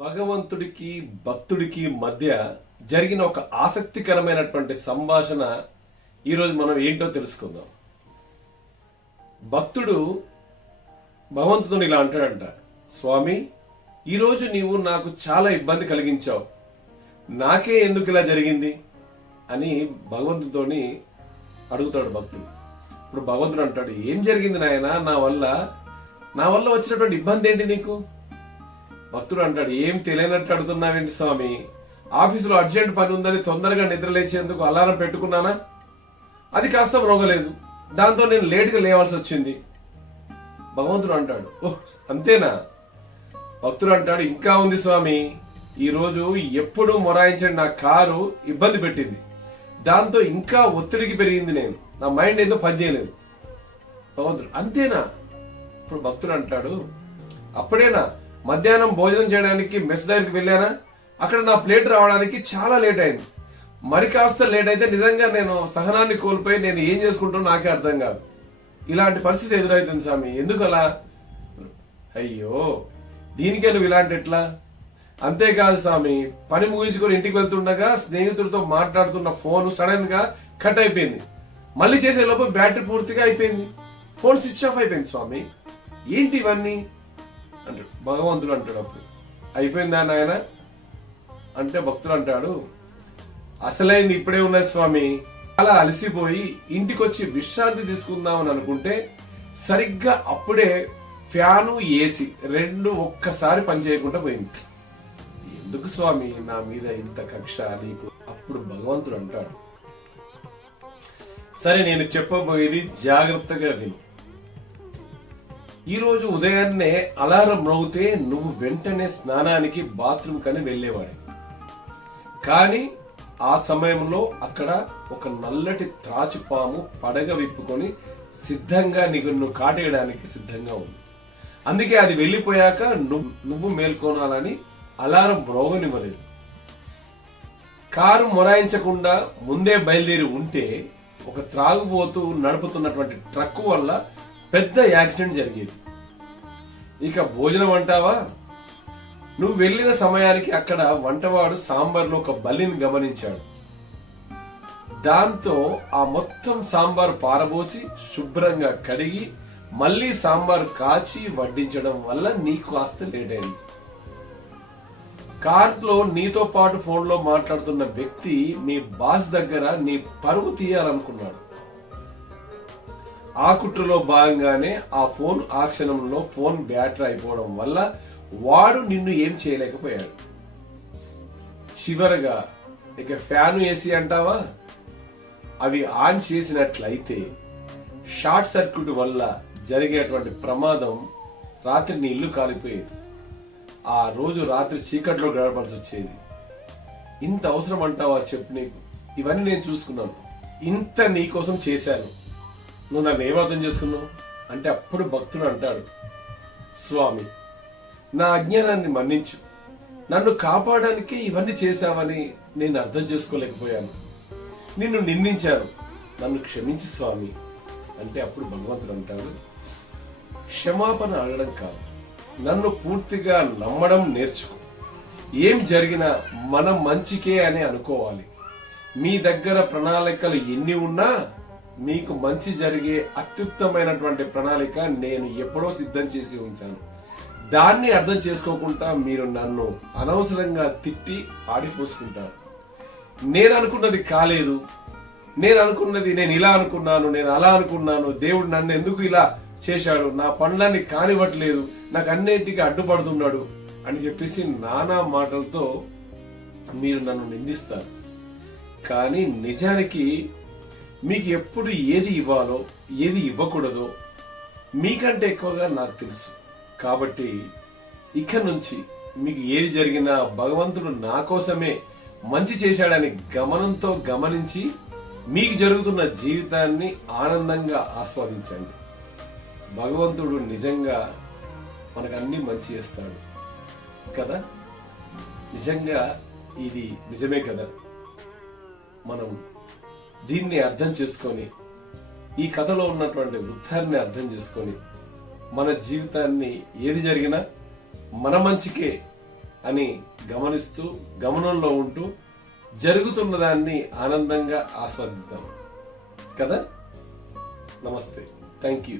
భగవంతుడికి భక్తుడికి మధ్య జరిగిన ఒక ఆసక్తికరమైనటువంటి సంభాషణ ఈరోజు మనం ఏంటో తెలుసుకుందాం. భక్తుడు భగవంతుడు ఇలా అంటాడంట స్వామి ఈరోజు నీవు నాకు చాలా ఇబ్బంది కలిగించావు. నాకే ఎందుకు ఇలా జరిగింది? అని భగవంతుతోని అడుగుతాడు భక్తుడు. ఇప్పుడు భగవంతుడు అంటాడు ఏం జరిగింది నాయన? నా వల్ల నా వల్ల వచ్చినటువంటి ఇబ్బంది ఏంటి నీకు? భక్తుడు అంటాడు ఏం తెలియనట్టు అడుగుతున్నావేంటి స్వామి? ఆఫీసులో అర్జెంట్ పని ఉందని తొందరగా నిద్రలేచేందుకు అలారం పెట్టుకున్నానా? అది కాస్త రోగలేదు దాంతో నేను లేటుగా లేవాల్సి వచ్చింది. భగవంతుడు అంటాడు ఓహ్ అంతేనా? భక్తుడు అంటాడు ఇంకా ఉంది స్వామి. ఈరోజు ఎప్పుడు మొరాయించిన నా కారు ఇబ్బంది పెట్టింది. దాంతో ఇంకా ఒత్తిడికి పెరిగింది నేను. నా మైండ్ ఏదో పనిచేయలేదు భగవంతుడు అంతేనా? ఇప్పుడు భక్తుడు అంటాడు అప్పుడేనా? మధ్యాహ్నం భోజనం చేయడానికి మెస్ దగ్గరికి వెళ్ళానా? అక్కడ నా ప్లేట్ రావడానికి చాలా లేట్ అయింది. మరి కాస్త లేట్ అయితే నిజంగా నేను సహనాన్ని కోల్పోయి నేను ఏం చేసుకుంటానో నాకే అర్థం కాదు. ఇలాంటి పరిస్థితి ఎదురవుతుంది స్వామి. ఎందుకు అలా అయ్యో దీనికే నువ్వు ఇలాంటి ఎట్లా? అంతేకాదు స్వామి పని ముగించుకొని ఇంటికి వెళ్తుండగా స్నేహితుడితో మాట్లాడుతున్న ఫోన్ సడన్గా కట్ అయిపోయింది. మళ్ళీ చేసే లోపు బ్యాటరీ పూర్తిగా అయిపోయింది. ఫోన్ స్విచ్ ఆఫ్ అయిపోయింది స్వామి. ఏంటి ఇవన్నీ? అంటాడు. భగవంతుడు అంటాడు అప్పుడు. అయిపోయిందా నాయన? అంటే భక్తుడు అంటాడు అసలైంది ఇప్పుడే ఉన్నది స్వామి. అలా అలసిపోయి ఇంటికి వచ్చి విశ్రాంతి తీసుకుందామని అనుకుంటే సరిగ్గా అప్పుడే ఫ్యాను ఏసీ రెండు ఒక్కసారి పనిచేయకుండా పోయింది. ఎందుకు స్వామి నా మీద ఇంత కక్ష నీకు? అప్పుడు భగవంతుడు అంటాడు. సరే నేను చెప్పబోయేది జాగ్రత్తగా విను. ఈ రోజు ఉదయాన్నే అలారం మ్రోగితే నువ్వు వెంటనే స్నానానికి బాత్రూమ్ కని వెళ్ళేవాడు కానీ ఆ సమయంలో అక్కడ ఒక నల్లటి త్రాచుపాము పడగ విప్పుకొని సిద్ధంగా నీకు నువ్వు కాటేయడానికి సిద్ధంగా ఉంది. అందుకే అది వెళ్ళిపోయాక నువ్వు నువ్వు మేల్కొనాలని అలారం మ్రోగనివ్వలేదు. కారు మొరాయించకుండా ముందే బయలుదేరి ఉంటే ఒక త్రాగుబోతూ నడుపుతున్నటువంటి ట్రక్ వల్ల పెద్ద యాక్సిడెంట్ జరిగేది. ఇక భోజనం అంటావా? నువ్వు వెళ్ళిన సమయానికి అక్కడ వంటవాడు సాంబార్లో ఒక బల్లిని గమనించాడు. దాంతో ఆ మొత్తం సాంబార్ పారబోసి శుభ్రంగా కడిగి మళ్ళీ సాంబార్ కాచి వడ్డించడం వల్ల నీకు కాస్త లేట్ అయింది కార్లో నీతో పాటు ఫోన్లో మాట్లాడుతున్న వ్యక్తి మీ బాస్ దగ్గర నీ పరువు తీయాలనుకున్నాడు. ఆ కుట్రలో భాగంగానే ఆ ఫోన్ ఆ క్షణంలో ఫోన్ బ్యాటరీ అయిపోవడం వల్ల వాడు నిన్ను ఏం చేయలేకపోయాడు. చివరగా ఇక ఫ్యాను ఏసీ అంటావా? అవి ఆన్ చేసినట్లయితే షార్ట్ సర్క్యూట్ వల్ల జరిగేటువంటి ప్రమాదం రాత్రి నీ ఇల్లు కాలిపోయేది. ఆ రోజు రాత్రి చీకట్లో గడపాల్సి వచ్చేది. ఇంత అవసరం అంటావా చెప్పు నీకు? ఇవన్నీ నేను చూసుకున్నాను. ఇంత నీకోసం చేశాను. నువ్వు నన్ను ఏమర్థం చేసుకున్నావు? అంటే అప్పుడు భక్తుడు అంటాడు స్వామి నా అజ్ఞానాన్ని మన్నించు. నన్ను కాపాడడానికి ఇవన్నీ చేశావని నేను అర్థం చేసుకోలేకపోయాను. నిన్ను నిందించాను. నన్ను క్షమించు స్వామి. అంటే అప్పుడు భగవంతుడు అంటాడు క్షమాపణ అడగడం కాదు. నన్ను పూర్తిగా నమ్మడం నేర్చుకో. ఏం జరిగినా మనం మంచికే అని అనుకోవాలి. మీ దగ్గర ప్రణాళికలు ఎన్ని ఉన్నా మీకు మంచి జరిగే అత్యుత్తమైనటువంటి ప్రణాళిక నేను ఎప్పుడో సిద్ధం చేసి ఉంచాను. దాన్ని అర్థం చేసుకోకుండా మీరు నన్ను అనవసరంగా తిట్టి ఆడిపోసుకుంటారు. నేను అనుకున్నది కాలేదు. నేను అనుకున్నది నేను ఇలా అనుకున్నాను నేను అలా అనుకున్నాను దేవుడు నన్ను ఎందుకు ఇలా చేశాడు నా పనులన్నీ కానివ్వట్లేదు నాకు అన్నింటికి అడ్డుపడుతున్నాడు అని చెప్పేసి నానా మాటలతో మీరు నన్ను నిందిస్తారు. కానీ నిజానికి మీకు ఎప్పుడు ఏది ఇవ్వాలో ఏది ఇవ్వకూడదో మీకంటే ఎక్కువగా నాకు తెలుసు. కాబట్టి ఇక నుంచి మీకు ఏది జరిగినా భగవంతుడు నా కోసమే మంచి చేశాడని గమనంతో గమనించి మీకు జరుగుతున్న జీవితాన్ని ఆనందంగా ఆస్వాదించండి. భగవంతుడు నిజంగా మనకు అన్ని మంచి చేస్తాడు. కదా? నిజంగా ఇది నిజమే కదా? మనం దీన్ని అర్థం చేసుకొని ఈ కథలో ఉన్నటువంటి వృత్తాన్ని అర్థం చేసుకొని మన జీవితాన్ని ఏది జరిగినా మన మంచికే అని గమనిస్తూ గమనంలో ఉంటూ జరుగుతున్న దాన్ని ఆనందంగా ఆస్వాదిద్దాం. కదా? నమస్తే. Thank you.